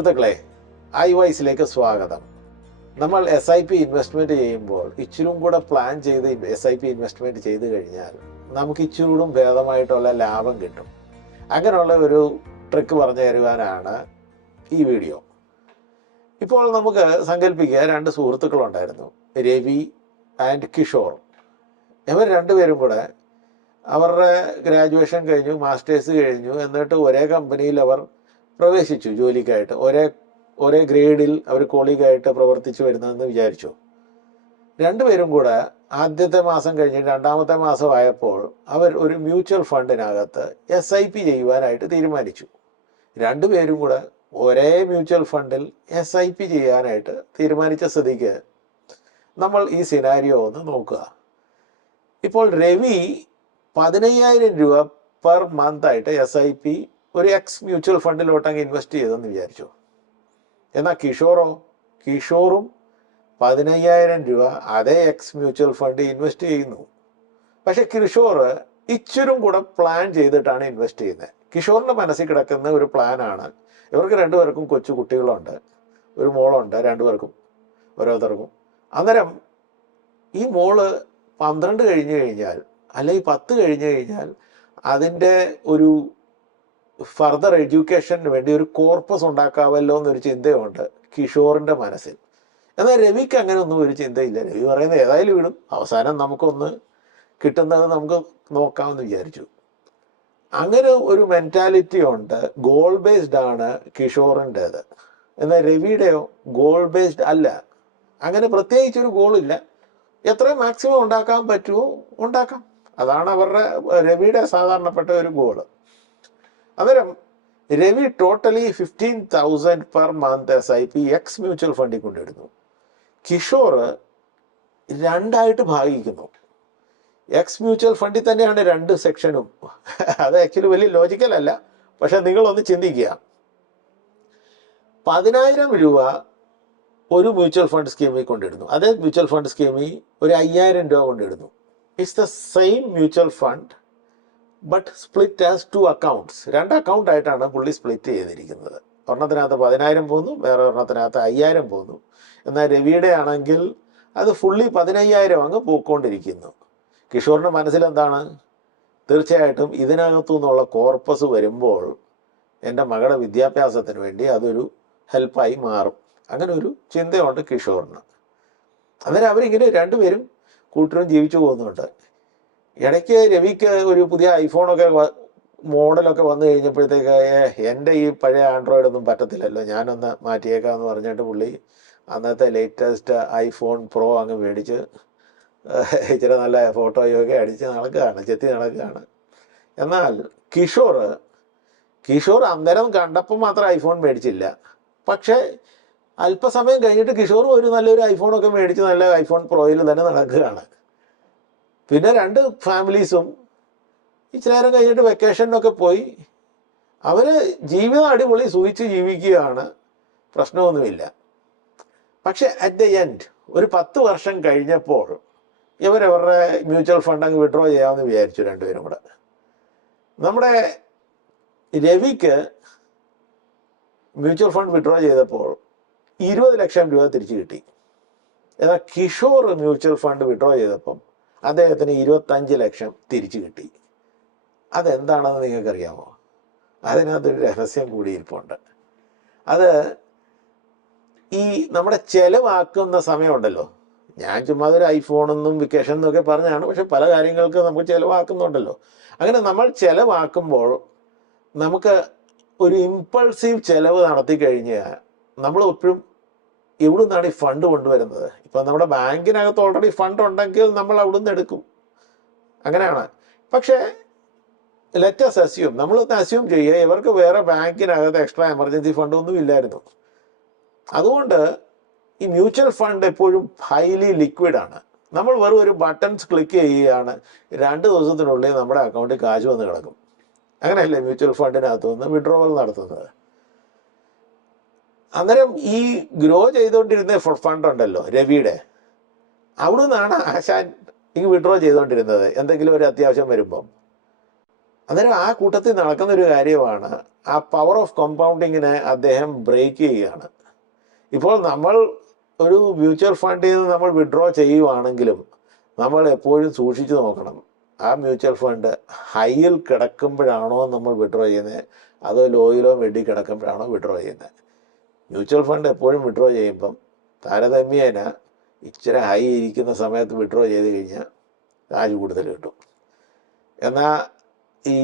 സുഹൃത്തുക്കളെ ഐ വൈസിലേക്ക് സ്വാഗതം. നമ്മൾ എസ് ഐ പി ഇൻവെസ്റ്റ്മെന്റ് ചെയ്യുമ്പോൾ ഇച്ചിരും കൂടെ പ്ലാൻ ചെയ്ത് എസ് ഐ പി ഇൻവെസ്റ്റ്മെന്റ് ചെയ്ത് കഴിഞ്ഞാൽ നമുക്ക് ഇച്ചിരൂടും ഭേദമായിട്ടുള്ള ലാഭം കിട്ടും. അങ്ങനെയുള്ള ഒരു ട്രിക്ക് പറഞ്ഞു തരുവാനാണ് ഈ വീഡിയോ ഇപ്പോൾ നമുക്ക് സങ്കല്പിക്കുക രണ്ട് സുഹൃത്തുക്കളുണ്ടായിരുന്നു രവി ആൻഡ് കിഷോർ. ഇവർ രണ്ടുപേരും കൂടെ അവരുടെ ഗ്രാജുവേഷൻ കഴിഞ്ഞു മാസ്റ്റേഴ്സ് കഴിഞ്ഞു എന്നിട്ട് ഒരേ കമ്പനിയിൽ അവർ പ്രവേശിച്ചു ജോലിക്കായിട്ട്. ഒരേ ഒരേ ഗ്രേഡിൽ അവർ കോളീഗായിട്ട് പ്രവർത്തിച്ചു വരുന്നതെന്ന് വിചാരിച്ചു. രണ്ടുപേരും കൂടെ ആദ്യത്തെ മാസം കഴിഞ്ഞ് രണ്ടാമത്തെ മാസമായപ്പോൾ അവർ ഒരു മ്യൂച്വൽ ഫണ്ടിനകത്ത് എസ് ഐ പി ചെയ്യുവാനായിട്ട് തീരുമാനിച്ചു. രണ്ടുപേരും കൂടെ ഒരേ മ്യൂച്വൽ ഫണ്ടിൽ എസ് ഐ പി ചെയ്യാനായിട്ട് തീരുമാനിച്ച സ്ഥിതിക്ക് നമ്മൾ ഈ സിനാരിയോ ഒന്ന് നോക്കുക. ഇപ്പോൾ രവി പതിനയ്യായിരം രൂപ പെർ മന്ത് ആയിട്ട് എസ് ഐ പി ഒരു എക്സ് മ്യൂച്വൽ ഫണ്ടിലോട്ട് അങ്ങ് ഇൻവെസ്റ്റ് ചെയ്തെന്ന് വിചാരിച്ചു. എന്നാൽ കിഷോറോ കിഷോറും പതിനയ്യായിരം രൂപ അതേ എക്സ് മ്യൂച്വൽ ഫണ്ട് ഇൻവെസ്റ്റ് ചെയ്യുന്നു. പക്ഷെ കിഷോർ ഇച്ചിരും കൂടെ പ്ലാൻ ചെയ്തിട്ടാണ് ഇൻവെസ്റ്റ് ചെയ്യുന്നത് കിഷോറിന്റെ മനസ്സിൽ കിടക്കുന്ന ഒരു പ്ലാനാണ് ഇവർക്ക് രണ്ടുപേർക്കും കൊച്ചു കുട്ടികളുണ്ട്. ഒരു മോളുണ്ട് രണ്ടുപേർക്കും ഓരോരുത്തർക്കും. അന്നേരം ഈ മോൾ പന്ത്രണ്ട് കഴിഞ്ഞു കഴിഞ്ഞാൽ അല്ലെങ്കിൽ പത്ത് കഴിഞ്ഞു കഴിഞ്ഞാൽ അതിന്റെ ഒരു ഫർദർ എഡ്യൂക്കേഷന് വേണ്ടി ഒരു കോർപ്പസ് ഉണ്ടാക്കാമല്ലോ എന്നൊരു ചിന്തയുണ്ട് കിഷോറിന്റെ മനസ്സിൽ. എന്നാൽ രവിക്ക് അങ്ങനെ ഒന്നും ഒരു ചിന്തയില്ല. രവി പറയുന്നത് ഏതായാലും വിടും അവസാനം നമുക്കൊന്ന് കിട്ടുന്നത് നമുക്ക് നോക്കാമെന്ന് വിചാരിച്ചു. അങ്ങനെ ഒരു മെന്റാലിറ്റി ഉണ്ട് ഗോൾ ബേസ്ഡ് ആണ് കിഷോറിന്റെത് എന്നാൽ രവിയുടെയോ ഗോൾ ബേസ്ഡ് അല്ല. അങ്ങനെ പ്രത്യേകിച്ചൊരു ഗോളില്ല എത്രയും മാക്സിമം ഉണ്ടാക്കാൻ പറ്റുമോ ഉണ്ടാക്കാം. അതാണ് അവരുടെ രവിയുടെ സാധാരണപ്പെട്ട ഒരു ഗോൾ അന്നേരം Ravi totally fifteen thousand per month S I P X mutual ഫണ്ടിൽ കൊണ്ടിടുന്നു കിഷോർ രണ്ടായിട്ട് ഭാഗിക്കുന്നു. എക്സ് മ്യൂച്വൽ ഫണ്ടിൽ തന്നെയാണ് രണ്ട് സെക്ഷനും അത് ആക്ച്വലി വലിയ ലോജിക്കൽ അല്ല പക്ഷെ നിങ്ങളൊന്ന് ചിന്തിക്കുക. പതിനായിരം രൂപ ഒരു മ്യൂച്വൽ ഫണ്ട് സ്കീമിൽ കൊണ്ടിടുന്നു അതേ മ്യൂച്വൽ ഫണ്ട് സ്കീമിൽ ഒരു അയ്യായിരം രൂപ കൊണ്ടിടുന്നു it's the same mutual fund but split as two accounts രണ്ട് അക്കൗണ്ട് ആയിട്ടാണ് പുള്ളി സ്പ്ലിറ്റ് ചെയ്തിരിക്കുന്നത്. ഒരെണ്ണത്തിനകത്ത് പതിനായിരം പോന്നു വേറെ ഒരെണ്ണത്തിനകത്ത് അയ്യായിരം പോന്നു. എന്നാൽ രവിയുടെ ആണെങ്കിൽ അത് ഫുള്ളി പതിനയ്യായിരം അങ്ങ് പോയിക്കൊണ്ടിരിക്കുന്നു. കിഷോറിന്റെ മനസ്സിലെന്താണ്? തീർച്ചയായിട്ടും ഇതിനകത്തു നിന്നുള്ള കോർപ്പസ് വരുമ്പോൾ എന്റെ മകളുടെ വിദ്യാഭ്യാസത്തിന് വേണ്ടി അതൊരു ഹെൽപ്പായി മാറും. അങ്ങനെ ഒരു ചിന്തയുണ്ട് കിഷോറിന്. അന്നേരം അവരിങ്ങനെ രണ്ടുപേരും കൂട്ടരും ജീവിച്ചു പോകുന്നുണ്ട്. ഇടയ്ക്ക് രവിക്ക് ഒരു പുതിയ ഐഫോണൊക്കെ മോഡലൊക്കെ വന്നു കഴിഞ്ഞപ്പോഴത്തേക്ക് എന്റെ ഈ പഴയ ആൻഡ്രോയിഡ് ഒന്നും പറ്റത്തില്ലല്ലോ. ഞാനൊന്ന് മാറ്റിയേക്കാമെന്ന് പറഞ്ഞിട്ട് പുള്ളി അന്നത്തെ ലേറ്റസ്റ്റ് ഐഫോൺ പ്രോ അങ്ങ് മേടിച്ച് ഇച്ചിരി നല്ല ഫോട്ടോയൊക്കെ അടിച്ച് നടക്കുകയാണ് ചെത്തി നടക്കുകയാണ്. എന്നാൽ കിഷോർ കിഷോർ അന്നേരം കണ്ടപ്പോൾ മാത്രം ഐഫോൺ മേടിച്ചില്ല. പക്ഷേ അല്പസമയം കഴിഞ്ഞിട്ട് കിഷോർ ഒരു നല്ലൊരു ഐഫോണൊക്കെ മേടിച്ച് നല്ല ഐഫോൺ പ്രോയിൽ തന്നെ നടക്കുകയാണ്. പിന്നെ രണ്ട് ഫാമിലീസും ഇച്ചിരി നേരം കഴിഞ്ഞിട്ട് വെക്കേഷനൊക്കെ പോയി. അവർ ജീവിതം അടിപൊളി സൂചിച്ച് ജീവിക്കുകയാണ്. പ്രശ്നമൊന്നുമില്ല. പക്ഷെ അറ്റ് ദ എൻഡ് ഒരു പത്ത് വർഷം കഴിഞ്ഞപ്പോൾ ഇവരവരുടെ മ്യൂച്വൽ ഫണ്ട് അങ്ങ് വിഡ്രോ ചെയ്യാമെന്ന് വിചാരിച്ചു രണ്ടുപേരും കൂടെ. നമ്മുടെ രവിക്ക് മ്യൂച്വൽ ഫണ്ട് വിഡ്രോ ചെയ്തപ്പോൾ ഇരുപത് ലക്ഷം രൂപ തിരിച്ചു കിട്ടി. എന്നാൽ കിഷോർ മ്യൂച്വൽ ഫണ്ട് വിഡ്രോ ചെയ്തപ്പം അദ്ദേഹത്തിന് ഇരുപത്തഞ്ച് ലക്ഷം തിരിച്ചു കിട്ടി. അതെന്താണെന്ന് നിങ്ങൾക്കറിയാമോ? അതിനകത്തൊരു രഹസ്യം കൂടിയിരിപ്പുണ്ട് അത് ഈ നമ്മുടെ ചിലവാക്കുന്ന സമയമുണ്ടല്ലോ. ഞാൻ ചുമ്മാ ഒരു ഐഫോണെന്നും വെക്കേഷൻ എന്നൊക്കെ പറഞ്ഞാണ്. പക്ഷെ പല കാര്യങ്ങൾക്ക് നമുക്ക് ചിലവാക്കുന്നുണ്ടല്ലോ. അങ്ങനെ നമ്മൾ ചിലവാക്കുമ്പോൾ നമുക്ക് ഒരു ഇമ്പൾസീവ് ചിലവ് നടത്തി കഴിഞ്ഞാൽ നമ്മൾ എപ്പോഴും എവിടെ നിന്നാണ് ഈ ഫണ്ട് കൊണ്ടുവരുന്നത്? ഇപ്പം നമ്മുടെ ബാങ്കിനകത്ത് ഓൾറെഡി ഫണ്ട് ഉണ്ടെങ്കിൽ നമ്മൾ അവിടുന്ന് എടുക്കും. അങ്ങനെയാണ്. പക്ഷേ ലെറ്റസ് അസ്യൂം നമ്മളൊന്ന് അസ്യൂം ചെയ്യുക ഇവർക്ക് വേറെ ബാങ്കിനകത്ത് എക്സ്ട്രാ എമർജൻസി ഫണ്ട് ഒന്നും ഇല്ലായിരുന്നു. അതുകൊണ്ട് ഈ മ്യൂച്വൽ ഫണ്ട് എപ്പോഴും ഹൈലി ലിക്വിഡ് ആണ്. നമ്മൾ വെറും ഒരു ബട്ടൺസ് ക്ലിക്ക് ചെയ്യുകയാണ്. രണ്ട് ദിവസത്തിനുള്ളിൽ നമ്മുടെ അക്കൗണ്ടിൽ കാശ് വന്ന് കിടക്കും. അങ്ങനെയല്ലേ മ്യൂച്വൽ ഫണ്ടിനകത്ത് നിന്ന് വിഡ്രോവൽ നടത്തുന്നത്? അന്നേരം ഈ ഗ്രോ ചെയ്തുകൊണ്ടിരുന്ന ഫണ്ട് ഉണ്ടല്ലോ രവിയുടെ. അവിടെ നിന്നാണ് ആശാൻ ഈ വിഡ്രോ ചെയ്തുകൊണ്ടിരുന്നത് എന്തെങ്കിലും ഒരു അത്യാവശ്യം വരുമ്പം. അന്നേരം ആ കൂട്ടത്തിൽ നടക്കുന്ന ഒരു കാര്യമാണ് ആ പവർ ഓഫ് കോമ്പൗണ്ടിങ്ങിനെ അദ്ദേഹം ബ്രേക്ക് ചെയ്യുകയാണ്. ഇപ്പോൾ നമ്മൾ ഒരു മ്യൂച്വൽ ഫണ്ടിൽ നിന്ന് നമ്മൾ വിഡ്രോ ചെയ്യുവാണെങ്കിലും നമ്മൾ എപ്പോഴും സൂക്ഷിച്ചു നോക്കണം. ആ മ്യൂച്വൽ ഫണ്ട് ഹൈയിൽ കിടക്കുമ്പോഴാണോ നമ്മൾ വിഡ്രോ ചെയ്യുന്നത്? അതോ ലോയിലോ വെടി കിടക്കുമ്പോഴാണോ വിഡ്രോ ചെയ്യുന്നത്? മ്യൂച്വൽ ഫണ്ട് എപ്പോഴും വിഡ്രോ ചെയ്യുമ്പം താരതമ്യേന ഇച്ചിരി ഹൈ ഇരിക്കുന്ന സമയത്ത് വിഡ്രോ ചെയ്ത് കഴിഞ്ഞാൽ കാശ് കൂടുതൽ കിട്ടും. എന്നാൽ ഈ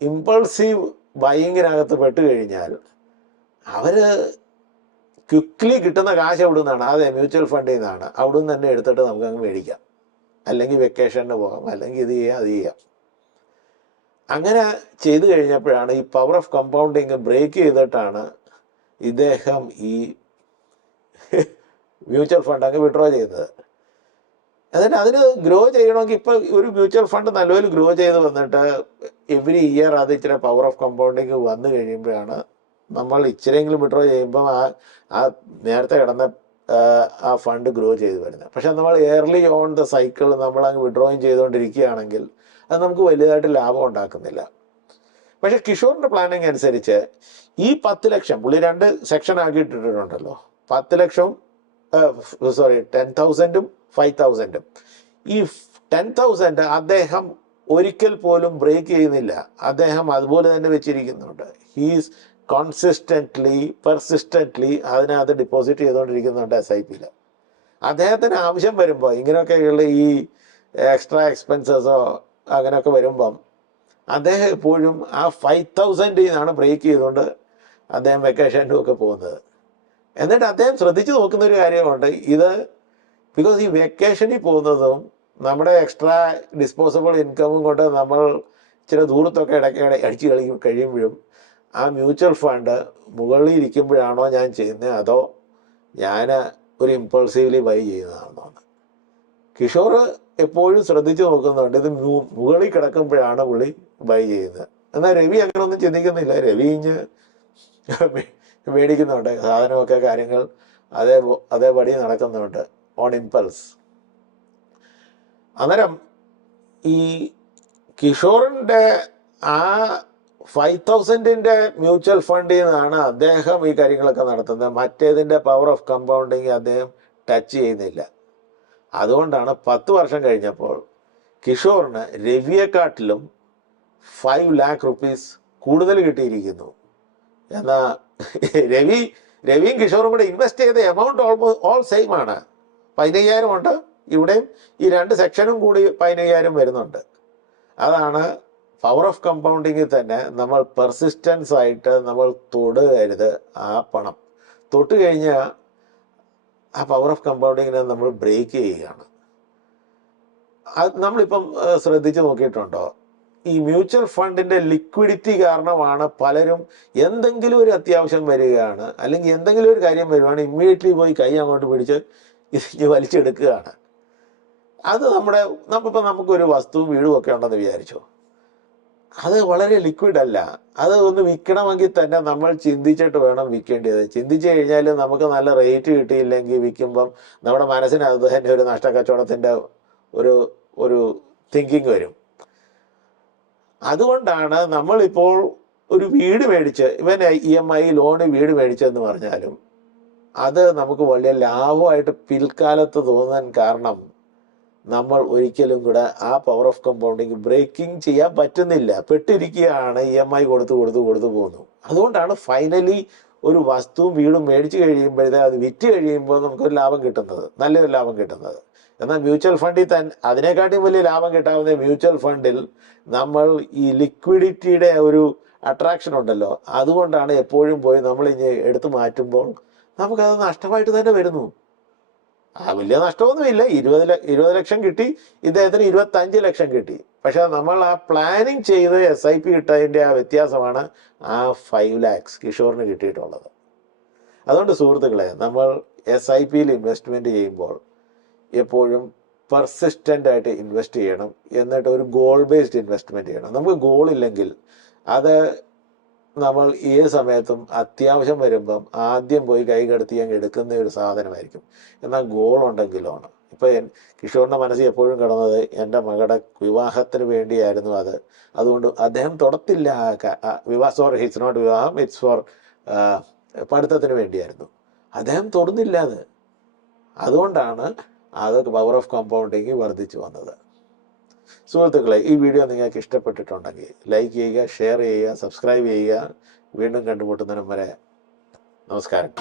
ഇമ്പൾസീവ് ബൈങ്ങിനകത്ത് പെട്ട് കഴിഞ്ഞാൽ അവർ ക്വിക്ലി കിട്ടുന്ന കാശ് എവിടെ നിന്നാണ് അതെ മ്യൂച്വൽ ഫണ്ടിൽ നിന്നാണ് അവിടെ നിന്ന് തന്നെ എടുത്തിട്ട് നമുക്ക് അങ്ങ് മേടിക്കാം. അല്ലെങ്കിൽ വെക്കേഷന് പോകാം. അല്ലെങ്കിൽ ഇത് ചെയ്യാം അത് ചെയ്യാം. അങ്ങനെ ചെയ്തു കഴിഞ്ഞപ്പോഴാണ് ഈ പവർ ഓഫ് കമ്പൗണ്ടിങ് ബ്രേക്ക് ചെയ്തിട്ടാണ് ഇദ്ദേഹം ഈ മ്യൂച്വൽ ഫണ്ട് അങ്ങ് വിഡ്രോ ചെയ്തത്. എന്നിട്ട് അതിന് ഗ്രോ ചെയ്യണമെങ്കിൽ ഇപ്പം ഒരു മ്യൂച്വൽ ഫണ്ട് നല്ലപോലെ ഗ്രോ ചെയ്ത് വന്നിട്ട് എവറി ഇയർ അത് ഇച്ചിരി പവർ ഓഫ് കമ്പൗണ്ടിങ് വന്നു കഴിയുമ്പോഴാണ് നമ്മൾ ഇച്ചിരിയെങ്കിലും വിഡ്രോ ചെയ്യുമ്പോൾ ആ ആ നേരത്തെ കിടന്ന ആ, ഫണ്ട് ഗ്രോ ചെയ്ത് വരുന്നത്. പക്ഷെ നമ്മൾ എയർലി ഓൺ ദ സൈക്കിൾ നമ്മൾ അങ്ങ് വിഡ്രോയും ചെയ്തുകൊണ്ടിരിക്കുകയാണെങ്കിൽ അത് നമുക്ക് വലുതായിട്ട് ലാഭം ഉണ്ടാക്കുന്നില്ല. പക്ഷെ കിഷോറിന്റെ പ്ലാനിങ് അനുസരിച്ച് ഈ പത്ത് ലക്ഷം പുള്ളി രണ്ട് സെക്ഷൻ ആക്കിയിട്ടിട്ടുണ്ടല്ലോ. പത്ത് ലക്ഷവും സോറി ടെൻ തൗസൻഡും ഫൈവ് തൗസൻഡും ഈ ടെൻ തൗസൻഡ് അദ്ദേഹം ഒരിക്കൽ പോലും ബ്രേക്ക് ചെയ്യുന്നില്ല. അദ്ദേഹം അതുപോലെ തന്നെ വെച്ചിരിക്കുന്നുണ്ട്. ഹീസ് കോൺസിസ്റ്റന്റ്ലി പെർസിസ്റ്റന്റ്ലി അതിനകത്ത് ഡിപ്പോസിറ്റ് ചെയ്തുകൊണ്ടിരിക്കുന്നുണ്ട് എസ് ഐ പിയിൽ അദ്ദേഹത്തിന് ആവശ്യം വരുമ്പോൾ ഇങ്ങനെയൊക്കെയുള്ള ഈ എക്സ്ട്രാ എക്സ്പെൻസസോ അങ്ങനെയൊക്കെ വരുമ്പം അദ്ദേഹം എപ്പോഴും ആ ഫൈവ് തൗസൻഡിൽ നിന്നാണ് ബ്രേക്ക് ചെയ്തുകൊണ്ട് അദ്ദേഹം വെക്കേഷനും ഒക്കെ പോകുന്നത്. എന്നിട്ട് അദ്ദേഹം ശ്രദ്ധിച്ചു നോക്കുന്ന ഒരു കാര്യമുണ്ട്. ഇത് ബിക്കോസ് ഈ വെക്കേഷനിൽ പോകുന്നതും നമ്മുടെ എക്സ്ട്രാ ഡിസ്പോസബിൾ ഇൻകമും കൊണ്ട് നമ്മൾ ചില ദൂരത്തൊക്കെ ഇടയ്ക്ക് അടിച്ചു കളി കഴിയുമ്പോഴും ആ മ്യൂച്വൽ ഫണ്ട് മുകളിൽ ഇരിക്കുമ്പോഴാണോ ഞാൻ ചെയ്യുന്നത്? അതോ ഞാൻ ഒരു ഇമ്പൾസീവ്ലി ബൈ ചെയ്യുന്നതാണോ കിഷോർ എപ്പോഴും ശ്രദ്ധിച്ചു നോക്കുന്നുണ്ട്. ഇത് മുകളിൽ കിടക്കുമ്പോഴാണ് പുള്ളി ബൈ ചെയ്യുന്നത്. എന്നാൽ രവി അങ്ങനെ ഒന്നും ചിന്തിക്കുന്നില്ല. രവി ഇഞ്ഞ് മേടിക്കുന്നുണ്ട് സാധനമൊക്കെ കാര്യങ്ങൾ അതേ അതേപടി നടക്കുന്നുണ്ട്. ഓൺ ഇമ്പൾസ് അന്നേരം ഈ കിഷോറിന്റെ ആ ഫൈവ് തൗസൻഡിന്റെ മ്യൂച്വൽ ഫണ്ടിൽ നിന്നാണ് അദ്ദേഹം ഈ കാര്യങ്ങളൊക്കെ നടത്തുന്നത്. മറ്റേതിന്റെ പവർ ഓഫ് കമ്പൗണ്ടിങ് അദ്ദേഹം ടച്ച് ചെയ്യുന്നില്ല. അതുകൊണ്ടാണ് പത്ത് വർഷം കഴിഞ്ഞപ്പോൾ കിഷോറിന് രവിയെക്കാട്ടിലും ഫൈവ് ലാക്ക് റുപ്പീസ് കൂടുതൽ കിട്ടിയിരിക്കുന്നു. എന്നാൽ രവി രവിയും കിഷോറും കൂടെ ഇൻവെസ്റ്റ് ചെയ്ത എമൗണ്ട് ഓൾമോസ്റ്റ് ഓൾ സെയിം ആണ്. പതിനയ്യായിരം ഉണ്ട്. ഇവിടെയും ഈ രണ്ട് സെക്ഷനും കൂടി പതിനയ്യായിരം വരുന്നുണ്ട്. അതാണ് പവർ ഓഫ് കമ്പൗണ്ടിങ്ങിൽ തന്നെ നമ്മൾ പെർസിസ്റ്റൻസ് ആയിട്ട് നമ്മൾ തൊടുകരുത് ആ പണം. തൊട്ട് കഴിഞ്ഞാൽ ആ പവർ ഓഫ് കമ്പൗണ്ടിങ്ങിനെ നമ്മൾ ബ്രേക്ക് ചെയ്യുകയാണ്. അത് നമ്മളിപ്പം ശ്രദ്ധിച്ച് നോക്കിയിട്ടുണ്ടോ? ഈ മ്യൂച്വൽ ഫണ്ടിന്റെ ലിക്വിഡിറ്റി കാരണമാണ് പലരും എന്തെങ്കിലും ഒരു അത്യാവശ്യം വരികയാണ്. അല്ലെങ്കിൽ എന്തെങ്കിലും ഒരു കാര്യം വരുവാണ് ഇമ്മീഡിയറ്റ്ലി പോയി കൈ അങ്ങോട്ട് പിടിച്ച് ഇതിഞ്ഞ് വലിച്ചെടുക്കുകയാണ്. അത് നമ്മുടെ നമ്മളിപ്പോൾ നമുക്കൊരു വസ്തുവും വീടും ഒക്കെ ഉണ്ടെന്ന് വിചാരിച്ചു. അത് വളരെ ലിക്വിഡ് അല്ല. അത് ഒന്ന് വിൽക്കണമെങ്കിൽ തന്നെ നമ്മൾ ചിന്തിച്ചിട്ട് വേണം വിൽക്കേണ്ടത്. ചിന്തിച്ചു കഴിഞ്ഞാൽ നമുക്ക് നല്ല റേറ്റ് കിട്ടിയില്ലെങ്കിൽ വിൽക്കുമ്പം നമ്മുടെ മനസ്സിനകത്ത് തന്നെ ഒരു നഷ്ടക്കച്ചവടത്തിന്റെ ഒരു ഒരു തിങ്കിങ് വരും. അതുകൊണ്ടാണ് നമ്മളിപ്പോൾ ഒരു വീട് മേടിച്ച് ഇവൻ ഇ എം ഐ ലോണ് വീട് മേടിച്ചെന്ന് പറഞ്ഞാലും അത് നമുക്ക് വലിയ ലാഭമായിട്ട് പിൽക്കാലത്ത് തോന്നാൻ കാരണം നമ്മൾ ഒരിക്കലും കൂടെ ആ പവർ ഓഫ് കമ്പൗണ്ടിങ് ബ്രേക്കിംഗ് ചെയ്യാൻ പറ്റുന്നില്ല. പെട്ടിരിക്കുകയാണ് ഇ എം ഐ കൊടുത്ത് കൊടുത്ത് കൊടുത്ത് പോകുന്നു. അതുകൊണ്ടാണ് ഫൈനലി ഒരു വസ്തുവും വീടും മേടിച്ച് കഴിയുമ്പോഴത്തേക്ക് അത് വിറ്റ് കഴിയുമ്പോൾ നമുക്കൊരു ലാഭം കിട്ടുന്നത്. നല്ലൊരു ലാഭം കിട്ടുന്നത്. എന്നാൽ മ്യൂച്വൽ ഫണ്ടിൽ തന്നെ അതിനെക്കാട്ടിയും വലിയ ലാഭം കിട്ടാവുന്ന മ്യൂച്വൽ ഫണ്ടിൽ നമ്മൾ ഈ ലിക്വിഡിറ്റിയുടെ ഒരു അട്രാക്ഷൻ ഉണ്ടല്ലോ. അതുകൊണ്ടാണ് എപ്പോഴും പോയി നമ്മൾ ഇനി എടുത്തു മാറ്റുമ്പോൾ നമുക്കത് നഷ്ടമായിട്ട് തന്നെ വരുന്നു. ആ വലിയ നഷ്ടമൊന്നുമില്ല. ഇരുപത് ഇരുപത് ലക്ഷം കിട്ടി. ഇദ്ദേഹത്തിന് ഇരുപത്തഞ്ച് ലക്ഷം കിട്ടി. പക്ഷെ നമ്മൾ ആ പ്ലാനിങ് ചെയ്ത് എസ് ഐ പി ഇട്ടതിന്റെ ആ വ്യത്യാസമാണ് ആ ഫൈവ് ലാക്സ് കിഷോറിന് കിട്ടിയിട്ടുള്ളത്. അതുകൊണ്ട് സുഹൃത്തുക്കളെ നമ്മൾ എസ് ഐ പിയിൽ ഇൻവെസ്റ്റ്മെന്റ് ചെയ്യുമ്പോൾ എപ്പോഴും പെർസിസ്റ്റന്റ് ആയിട്ട് ഇൻവെസ്റ്റ് ചെയ്യണം. എന്നിട്ട് ഒരു ഗോൾ ബേസ്ഡ് ഇൻവെസ്റ്റ്മെന്റ് ചെയ്യണം. നമുക്ക് ഗോൾ ഇല്ലെങ്കിൽ അത് നമ്മൾ ഏത് സമയത്തും അത്യാവശ്യം വരുമ്പം ആദ്യം പോയി കൈ കടത്തി അങ്ങ് എടുക്കുന്ന ഒരു സാധനമായിരിക്കും. എന്നാൽ ഗോൾ ഉണ്ടെങ്കിലാണ്. ഇപ്പോൾ കിഷോറിന്റെ മനസ്സിൽ എപ്പോഴും കിടന്നത് എന്റെ മകളുടെ വിവാഹത്തിന് വേണ്ടിയായിരുന്നു അത്. അതുകൊണ്ട് അദ്ദേഹം തൊടത്തില്ല വിവാഹ സോറി ഇറ്റ്സ് നോട്ട് വിവാഹം ഇറ്റ്സ് ഫോർ പഠിത്തത്തിന് വേണ്ടിയായിരുന്നു. അദ്ദേഹം തൊടുന്നില്ല അത്. അതുകൊണ്ടാണ് അത് പവർ ഓഫ് കോമ്പൗണ്ടിങ് വർദ്ധിച്ചു വന്നത്. സുഹൃത്തുക്കളെ ഈ വീഡിയോ നിങ്ങൾക്ക് ഇഷ്ടപ്പെട്ടിട്ടുണ്ടെങ്കിൽ ലൈക്ക് ചെയ്യുക ഷെയർ ചെയ്യുക സബ്സ്ക്രൈബ് ചെയ്യുക. വീണ്ടും കണ്ടുമുട്ടുന്നതിനും വരെ നമസ്കാരം.